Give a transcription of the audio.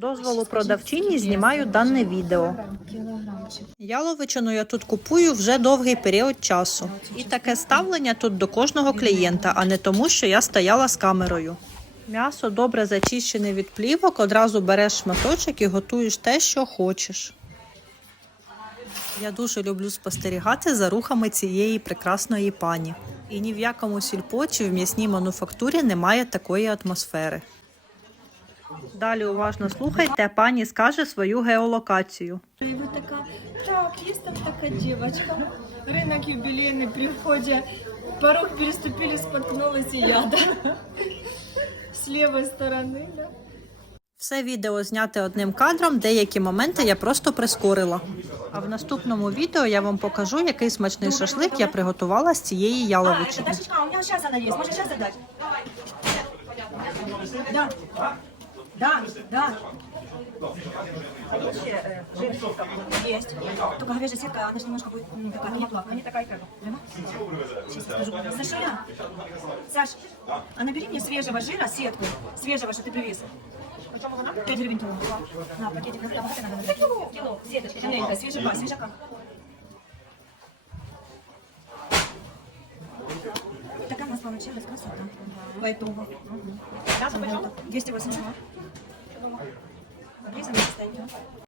дозволу продавчині знімаю дане відео. Яловичину я тут купую вже довгий період часу. І таке ставлення тут до кожного клієнта, а не тому, що я стояла з камерою. М'ясо добре зачищене від плівок, одразу береш шматочок і готуєш те, що хочеш. Я дуже люблю спостерігати за рухами цієї прекрасної пані. І ні в якому сільпо чи в м'ясній мануфактурі немає такої атмосфери. Далі уважно слухайте, пані скаже свою геолокацію. И вот такая, так, есть там такая девочка. Рынок юбилейный при входе. Порог переступили, споткнулась и я, да. С левой стороны, да. Все відео зняте одним кадром, деякі моменти я просто прискорила. А в наступному відео я вам покажу, який смачний шашлик я приготувала з цієї яловичини. Дашечка, а у меня сейчас она есть, можно сейчас отдать? Да. Да, да. Хорошая э, жирная Есть. Только говяжья сетка, она же немножко будет такая не плавная, не такая как. Сейчас я скажу. Сашуля, Саш, а набери мне свежего жира, сетку, свежего, что ты привез. Пять гривен кило. На, пакетик, на тоненькая, свежака, свежака. Такая у нас получилась красота. По итогу. Мясо 280. Обрезанное состояние.